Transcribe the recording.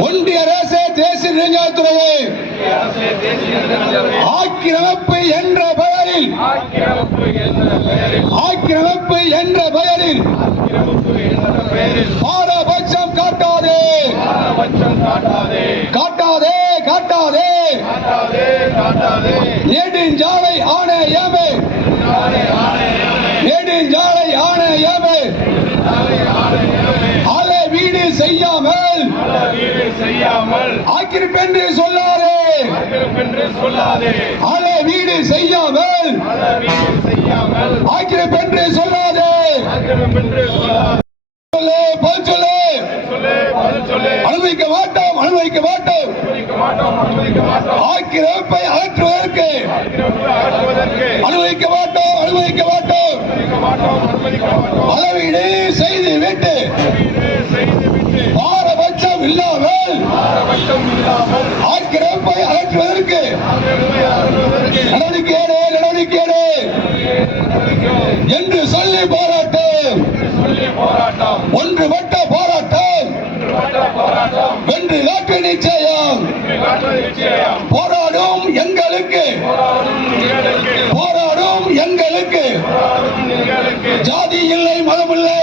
ஒன்றிய அரசு தேசிய நெடுஞ்சாலைத்துறையை ஆக்கிரமிப்பு என்ற பெயரில் பாரபட்சம் காட்டாதே காட்டாதே காட்டாதே நெடுஞ்சாலை ஆணையமே நெடுஞ்சாலை ஆணையமே அளவீடு செய்யாமல் ஆக்கிரமிப்பு சொல்லாதே அளவீடு செய்யாமல் ஆக்கிரமிப்பு சொல்லாதே அனுமதிக்க மாட்டோம் அனுமதிக்க மாட்டோம் ஆக்கிரமிப்பை அகற்றுவதற்கு அனுமதிக்க மாட்டோம் அனுமதிக்க மாட்டோம் அளவீடு செய்து விட்டு பாரபட்சம் இல்லாமல் ஆக்கிரமிப்பை அகற்றுவதற்கு நடவடிக்கை என்று சொல்லி போராட்டம் ஒன்றுபட்ட போராட்டம் வென்று காட்டு நிச்சயம் போராடும் எங்களுக்கு ஜாதி இல்லை மதம் இல்லை